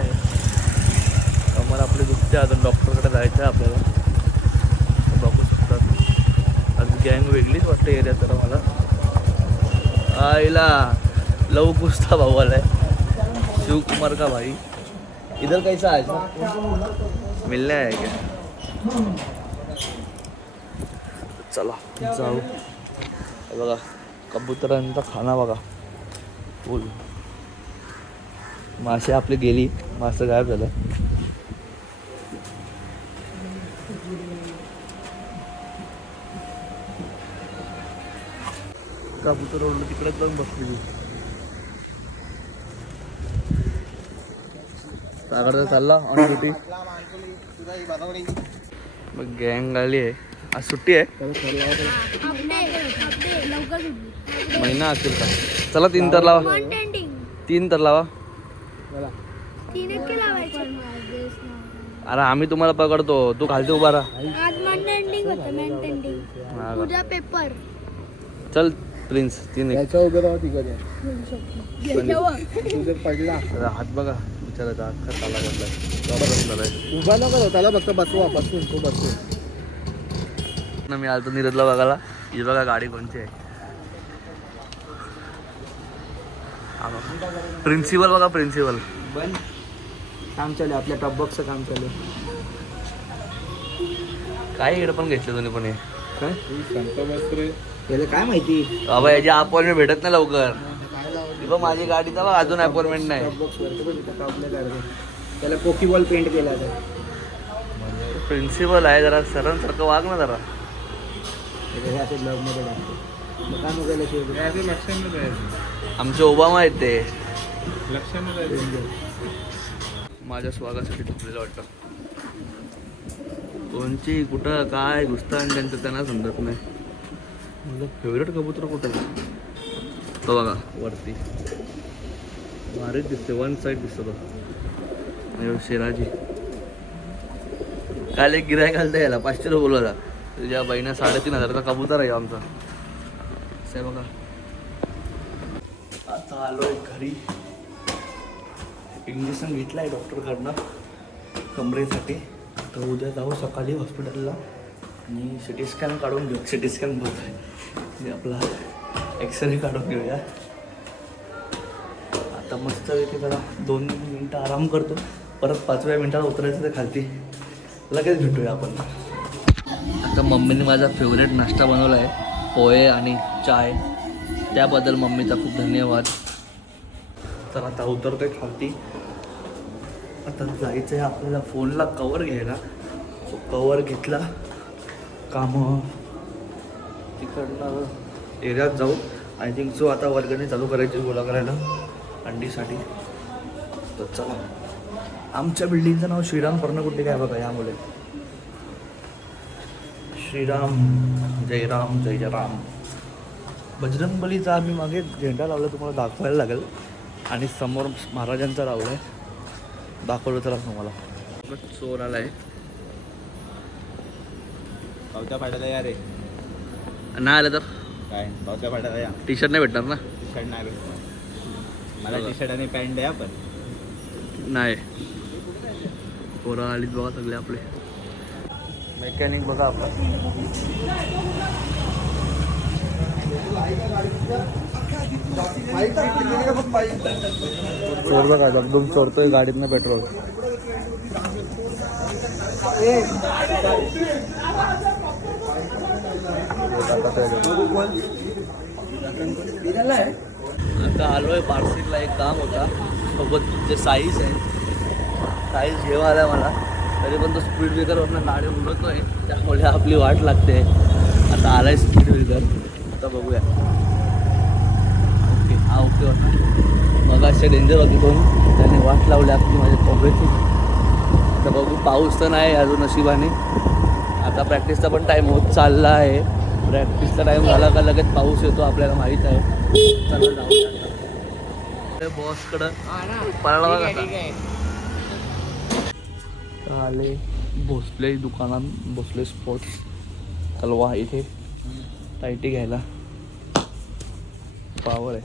आहे. कमर आपली दुखते, अजून डॉक्टरकडे जायचं आहे आपल्याला. बघू शकतात आज गँग वेगळीच वाटते एरिया तर मला. आईला लव कुस्ता भाऊ आलाय, शिव कुमार का भाई. इधर कैसा है, मिलने आहे क्या? चला जाऊ. बघा कबुतरांचा खाना बघा फुल. मासे आपली गेली, मासे गायब झालं. कबूतर ओढलं तिकडेच जाऊन बसली. सागरचा चालला ऑन ड्युटी. मग गँग आली आहे, आज सुट्टी आहे. महिना असेल का? चला 3 तर लावा, 3 तर लावा. अरे आम्ही तुम्हाला पकडतो, तू खालती उभा राहा. चल प्रिन्स 3 पडला हात बघा बिचाराचा अख्खा ताला बदलाय. उभा नको त्याला, फक्त बसवा बसून तो बसून. मी आलतो नीरजला बघायला. ही बघा गाडी कोणची आहे. प्रिन्सिपल बघा, प्रिन्सिपल बन काम चालू आपल्या टॉप बॉक्सचं काम चालू. काय इकडे पण घेतलं तुम्ही पण हे काय त्याला काय माहिती बाबा, याची अपॉइंटमेंट भेटत नाही लवकर. बघ माझी गाडी तर अजून अपॉइंटमेंट नाही. टॉप बॉक्स त्याला कोकी बॉल पेंट केला तर प्रिन्सिपल आहे, जरा सरांसारखं वाग ना जरा. आमचे ओबामा आहेत ते. माझ्या स्वागतासाठी थांबलेलं वाटतं. कोणची कुठं काय घुसतं त्यांचं त्यांना समजत नाही. माझं फेवरेट कबूतर कुठं तो बघा वरती भारीच दिसते. 1 साईड दिसतो तो शेराजी. काल एक गिरायक घालता यायला 500 रुपये बोलवला. तुझ्या बहिणा 3,500चा कबूतर आहे आमचा. असं बघा. आता आलोय घरी. इंजेक्शन घेतलं आहे डॉक्टरकडनं कमरेसाठी. तर उद्या जाऊ सकाळी हॉस्पिटलला आणि सिटी स्कॅन काढून घेऊ. सिटी स्कॅन बोलतो आहे आपला, एक्सरे काढून घेऊया. आता मस्त की जरा 2 मिनटं आराम करतो. परत 5व्या मिनटाला उतरायचं तर खालती लगेच भेटूया आपण. आता मम्मीने माझा फेवरेट नाश्ता बनवला आहे, पोहे आणि चाय. त्याबद्दल मम्मीचा खूप धन्यवाद. तर आता उतरतोय खालती. आता जायचं आहे आपल्याला फोनला कवर घ्यायला. सो कवर घेतला, कामं तिकडनं एरियात जाऊ. आय थिंक सो आता वर्गणी चालू करायची गोळा करायला अंडीसाठी. तर चला. आमच्या बिल्डिंगचं नाव श्रीराम पर्णकुट्टी काय बघा यामुळे. श्रीराम जय राम जय जय राम. बजरंगबलीचा आम्ही मागे झेंडा लावला, तुम्हाला दाखवायला लागेल. आणि समोर महाराजांचा लावला आहे, दाखवलं तर तुम्हाला. चोर आला आहे. पावत्या फाटायला या रे. नाही आलं तर काय पावत्या फाटायला या. टी शर्ट नाही भेटणार ना. टी शर्ट नाही भेटणार मला. टी शर्ट आणि पॅन्ट द्या पण नाही. पोरं आलीत बघा सगळे आपले. मेकॅनिक बघा आपला. चोर बघा एकदम चोरतोय गाडीतनं पेट्रोल. आता आलोय पार्सिकला. एक काम होता सोबत जे साईज आहे. साईज घेवा आला मला, तरी पण तो स्पीड ब्रेकरवरनं गाडी उडत नाही, त्यामुळे आपली वाट लागते. आता आलाय स्पीड ब्रेकर. आता बघूया. ओके हा ओके वाटतं. मग असे डेंजर होते दोन, त्याने वाट लावली आपली माझ्या कॉबरेची. तर बघू, पाऊस तर नाही अजून नशिबाने. आता प्रॅक्टिसचा पण टाईम होत चालला आहे. प्रॅक्टिसचा टाईम झाला का लगेच पाऊस येतो, आपल्याला माहीत आहे. चला जाऊया बॉसकडं. पळाला बघा आले. भोसले दुकानात, भोसले स्पोर्ट्स तलवा इथे टायटी घ्यायला. पावर आहे.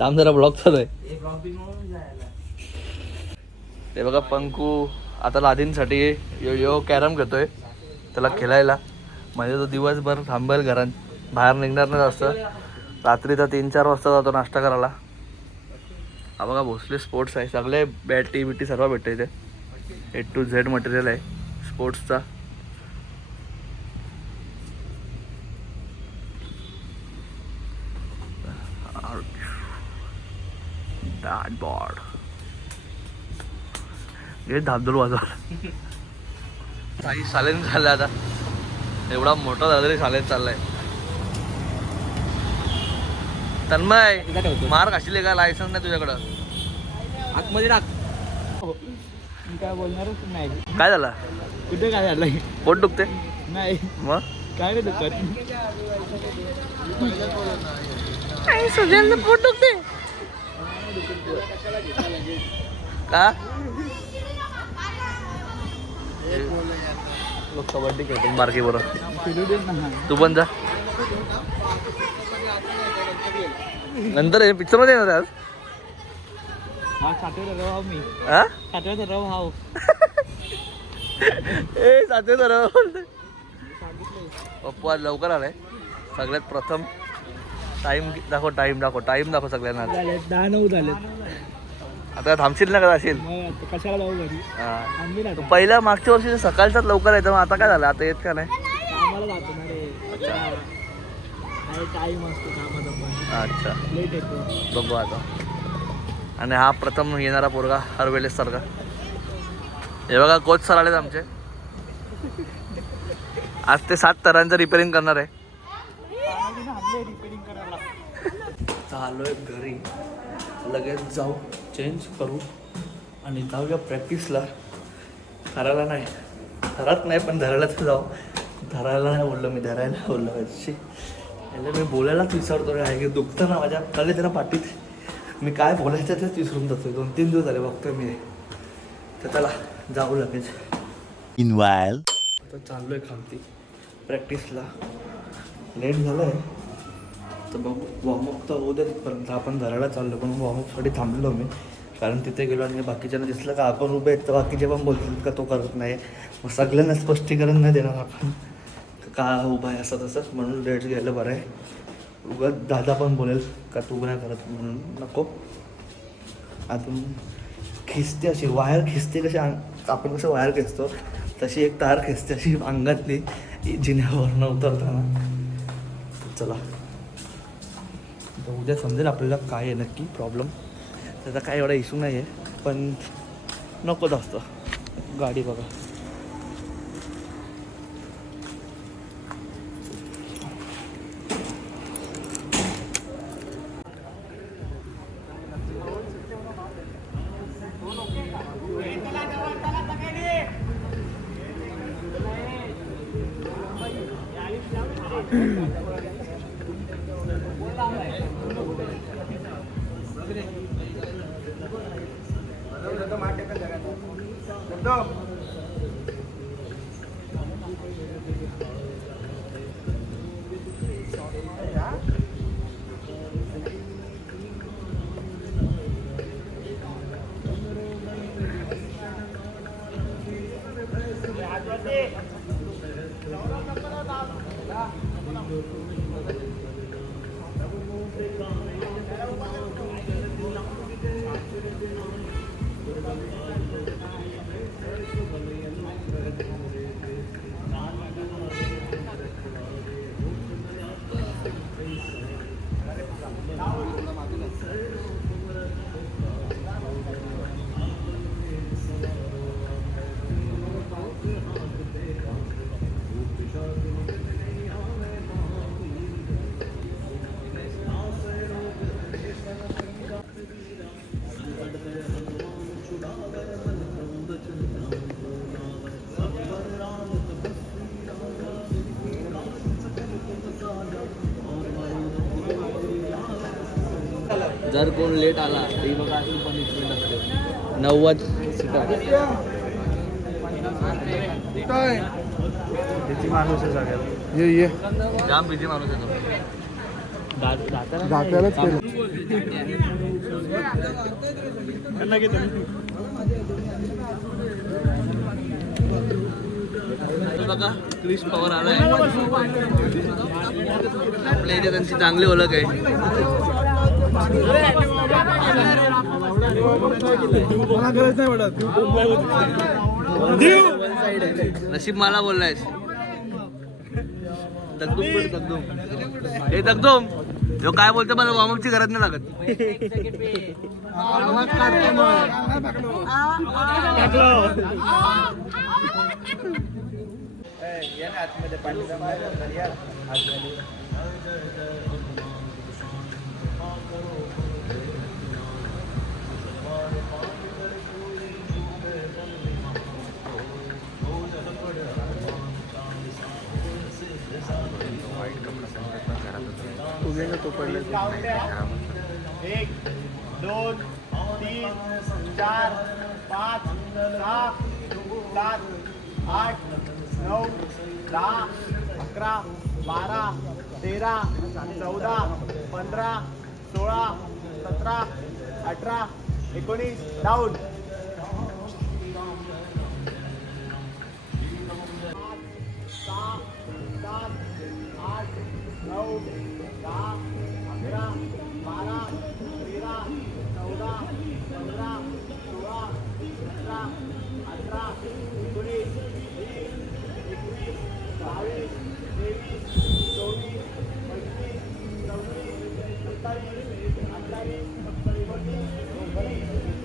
थांब जरा ब्लॉग चालू आहे. ते बघा पंकू आता लादींसाठी यो कॅरम घेतोय त्याला खेळायला. म्हणजे तो दिवसभर थांबेल घरात, बाहेर निघणार नाही जास्त. रात्रीचा 3-4 वाजता जातो नाश्ता करायला. हा बघा भोसले स्पोर्ट्स आहे, सगळे बॅटी बिटी सर्व भेटते इथे. A to Z मटेरियल आहे स्पोर्ट्सचा. डॅडबॉर्ड हे धाबधूल वाजवला. काही सालेन झालं आता, एवढा मोठा झाला तरी सालेन चाललाय. तन्मय मार खाशील का? लायसन्स नाही तुझ्याकडं? आतमध्ये टाक. काय बोलणारच नाही. काय झाला? कुठे काय झालं? पोट दुखते? नाही मग काय नाही दुखत. सगळ्यांना पोट दुखते का? लोक कबड्डी खेळतात बारकी बरोबर. फिरू देत ना. तू पण जा नंतर पिक्चर मध्ये येणार आज. हा सातव्याचा रव हाव मी. हा सातव्याचा रव हाव. ए सातवे तर पप्पू आज लवकर आलाय. सगळ्यात प्रथम टाइम दाखव, टाइम दाखव सगळ्यांना. 10-9 झालेत. आता थांबशील ना? कदा असेल मग कशाला जाऊ घरी? आणली ना. पहिल्या मागच्या वर्षी सकाळचाच लवकर येतं, मग आता काय झालं? आता येत का नाही? कामाला जातो ना रे. टाईम असतो कामाचा पण. अच्छा लेट येतो. बघू आता. आणि हा प्रथम येणारा पोरगा हर वेळेस सारखा. हे बघा कोच सर आलेत आमचे. आज ते 7 तरांचं रिपेअरिंग करणार आहे. रिपेअरिंग करायला आलोय घरी, लगेच जाऊ चेंज करू आणि जाऊया प्रॅक्टिसला. धरायला नाही, धरत नाही पण धरायलाच जाऊ. धरायला नाही बोललो मी, धरायला बोललो. याची याला मी बोलायलाच विसरतो रे. आहे की दुखतं ना माझ्या कले त्याला पाठीत. मी काय बोलायचं तेच विसरून जातो. 2-3 दिवस झाले बघतोय मी. तर त्याला जाऊ लगेच. आता चाललोय खालती प्रॅक्टिसला. लेट झालं आहे तर बघू. वॉर्मअप तर होऊ दे तिथपर्यंत. आपण धरायला चाललो पण वॉर्मअपसाठी थांबलो मी. कारण तिथे गेलो आणि बाकीच्यांना दिसलं का आपण उभे आहेत तर बाकीचे पण बोलतील का तो करत नाही. मग सगळ्यांना स्पष्टीकरण नाही देणार आपण का उभा आहे असं तसं. म्हणून लेट घ्यायला बरं आहे. उगाच दादा पण बोलेल का तू नाही करत म्हणून नको. अजून खिस्ते अशी वायर खिस्ते कशी आपण कसं वायर खेचतो तशी एक तार खेचते अशी अंगातली जिन्यावरनं उतरताना. चला उद्या समजेल आपल्याला काय आहे नक्की प्रॉब्लेम. त्याचा काय एवढा इश्यू नाही आहे पण नको जास्त. गाडी बघा जर कोण लेट आला तरी बघा अशी पनिशमेंट असते. 90 सीटर त्याची माणूस आहे सगळ्यात. जाम बिझी माणूस आहे तो. जात्यालाच केलं. बघा क्रिश पवार आलाय. आपल्या इथे त्यांची चांगली ओळख आहे. नशीब मला बोललायस. दगदूम हे दगदूम जो काय बोलतो मला वॉर्मअपची गरज नाही लागत. तो पडले 1 2 3 4 5 6 7 8 9 10 11 12 13 14 15 16 17 18 19 डाऊन. 6 7 8 9 10 11 12 13 14 15 16 17 18 19 20 21 22 23 24 25 26 27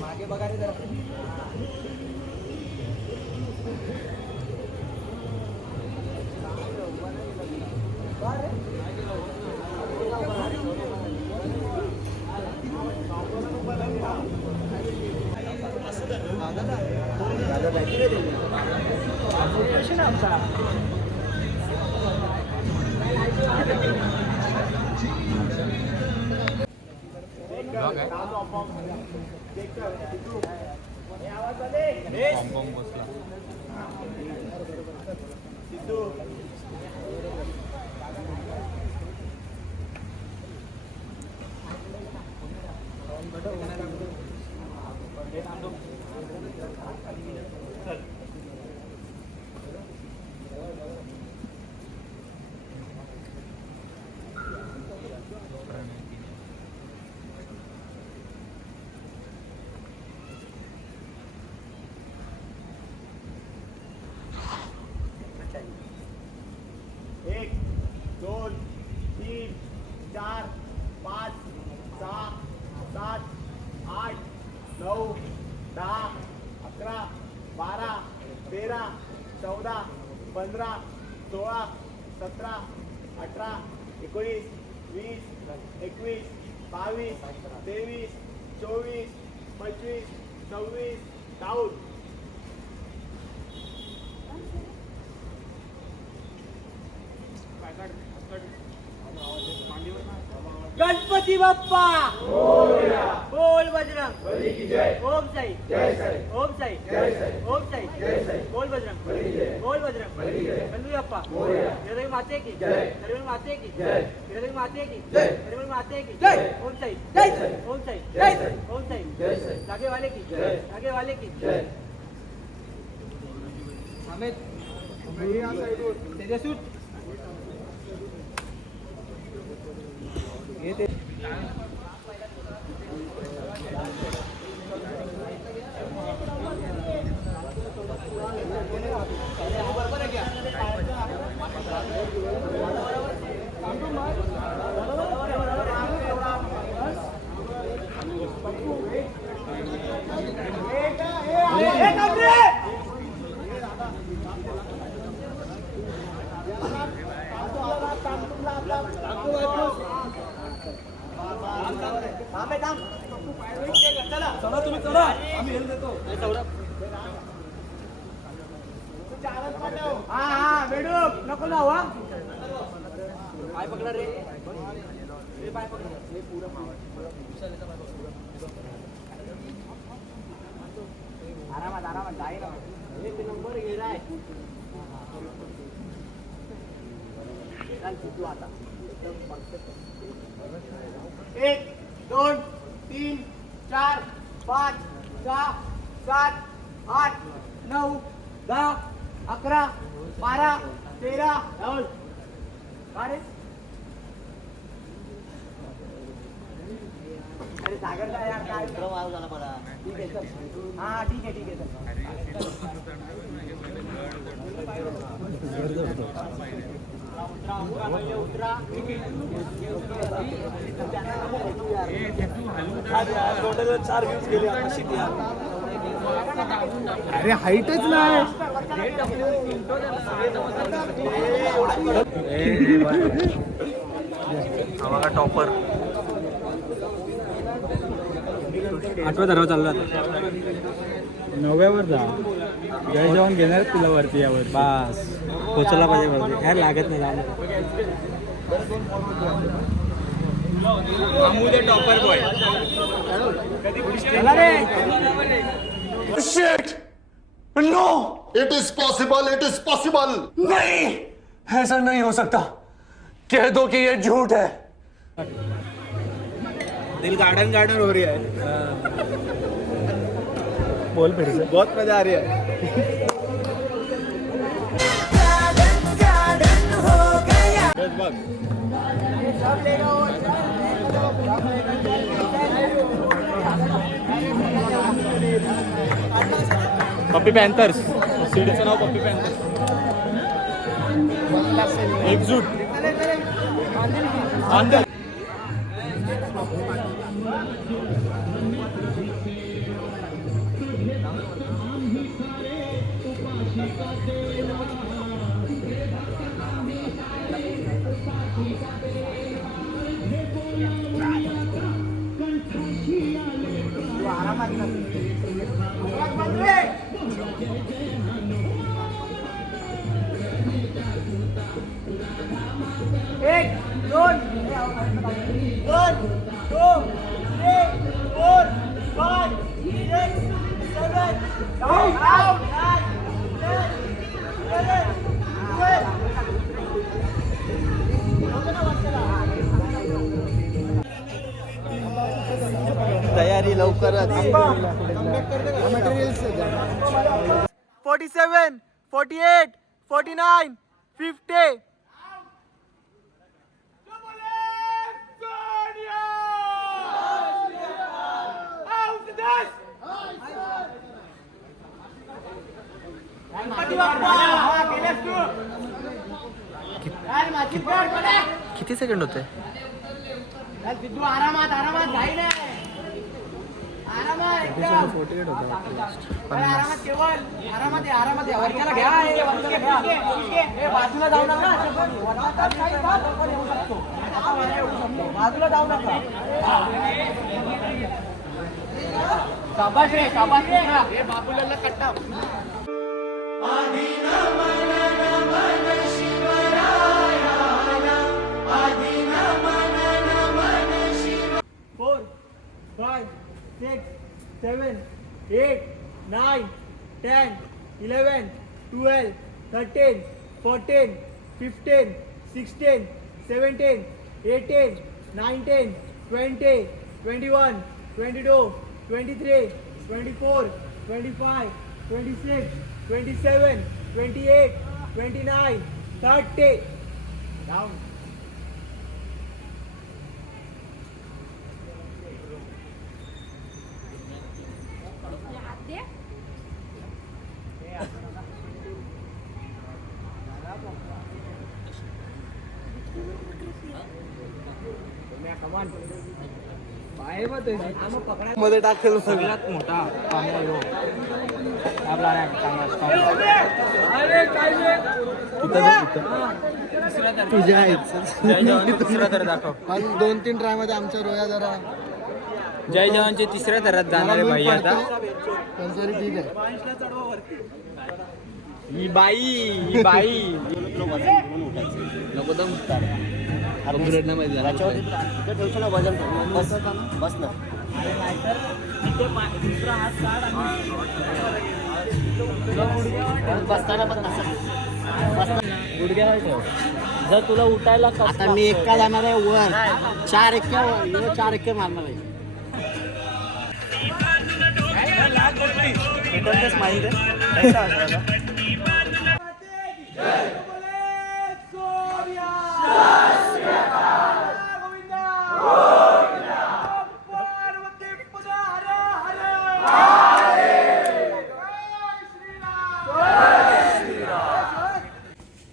मागे बघा रे जरा. एक 2 3 4 5 6 7 8 9 10 11 12 13 14 15 16 17 18 19 20 21 22 23 24 25 26 डाऊन. गणपती बाप्पा बोल बजरंग ओम साई ओम साई ओम साई बोल बजरंग बोल बजरंग गणपती बाप्पा जय माते की जय माते की जय माते की जय माते की ओम साई ओम साई ओम साई आगे वाले की आगे वाले की हमें तेरे सूट तुम्ही चला आम्ही हेल्प देतो. हा बेडूक नको जाऊ हा पाय पकडा रे पाय पकडा आरामात आरामात जाईल एक नंबर गेलाय तू आता 1 2 3 4 5 6 7 8 9 10 11 12 13 राहुल अरे अरे सागर का यार काय मारू झाला मला ठीक आहे सर हा ठीक आहे सर उतरा अरे हाईटच नाही बघा टॉपर 8वा दरवा चालला 9व्यावर जा जय जवान घेणार तुला वरती यावर बस पोचला पाहिजे वरती काय लागत नाही topper boy Shit! No! It is possible. It is possible. नहीं, ऐसा नहीं हो सकता। कह दो कि ये झूठ है। दिल गार्डन गार्डन हो रही है बोल फिर से बहुत मजा आ रही है पप्पी पॅन्थर्स सीडीचं नाव पप्पी पॅन्थर्स एकजूट आंदोलन एक दोन 1 2 3 4 5 6 7 8 तयारी लवकरच 47 48 49 50 किती सेकंड होते सिद्धू आरामात आरामात घाई नाही आरामात एकदम आरामात केवळ आरामात आहे आरामात आहे वर्गाला घ्या हे बाजूला जाऊ नका बाजूला जाऊ नका शाबास रे हे बाबूला कट्टा Four, 5, 6, 7, 8, 9, 10, 11, 12, 13, 14, 15, 16, 17, 18, 19, 20, 21, 22, 23, 24, 25, 26, 27, 28, 29, 30. Down. मध्ये टाकेल सगळ्यात मोठा आपला तुझ्या तिसऱ्या तर दाखव 2-3 ट्राय मध्ये आमच्या रोया जरा जय जवानचे तिसऱ्या थरात जाणारे भाई आता पण तरी ठीक आहे ही बाई नको दम बघू रडणं माहिती झालं. गुडघ्यावर ठेव. जर तुला उठायला आता मी एक्का जाणार आहे वर 4 एक्के मारणार आहे.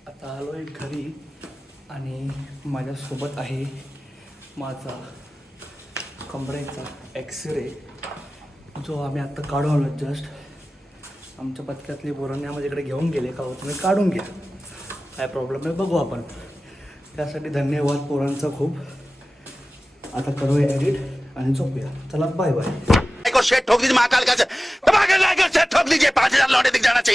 आता आलोय घरी आणि माझ्यासोबत आहे माझा कमरेचा एक्सरे जो आम्ही आत्ता काढून आलो जस्ट. आमच्या पथकातली पोरांनी आम्हाला इकडे घेऊन गेले का तुम्ही काढून घ्या, काय प्रॉब्लेम आहे बघू आपण. त्यासाठी धन्यवाद पोरांचा खूप. आता करूया एडिट आणि झोपूया. चला बाय बाय. को शेट ठोक दीजिए महाकाल का ठोक दीजिए 5,000 लौटे दिख जाना चाहिए.